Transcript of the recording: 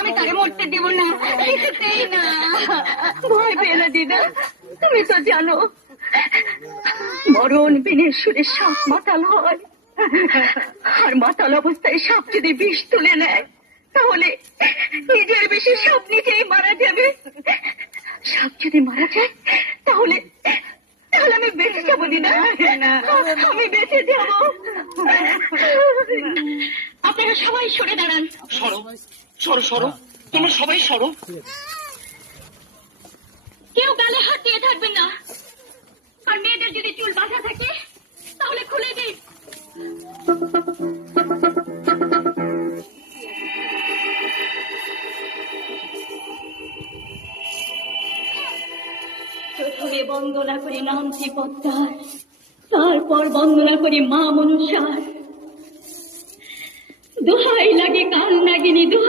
আমি তাকে মরতে দেব না, কিছুতেই না। ভয় পেয়ে না দিদা, তুমি তো জানো মরণ বিনে সুরে সাপ মাতাল হয়, আর মাতাল অবস্থায় সাপ যদি বিষ তুলে নেয় তাহলে নিজের বিষে সাপ নিজেই মারা যাবে। সাপ যদি মারা যায় তাহলে তাহলে আমি বেঁচে যাবো দিদা, আমি বেঁচে যাব। আপনারা সবাই সরে দাঁড়ান। সরো সরো সরো, তোমরা সবাই সরো। কেউ গালে হাত দিয়ে থাকবেন না, আর মেয়েদের যদি চুল বাঁধা থাকে তাহলে খুলে দিন। প্রথমে বন্দনা করি নামটি পদ্মার, তারপর বন্দনা করি মা মনসার। দোহাই লাগে কাল নাগিনী, দোহাই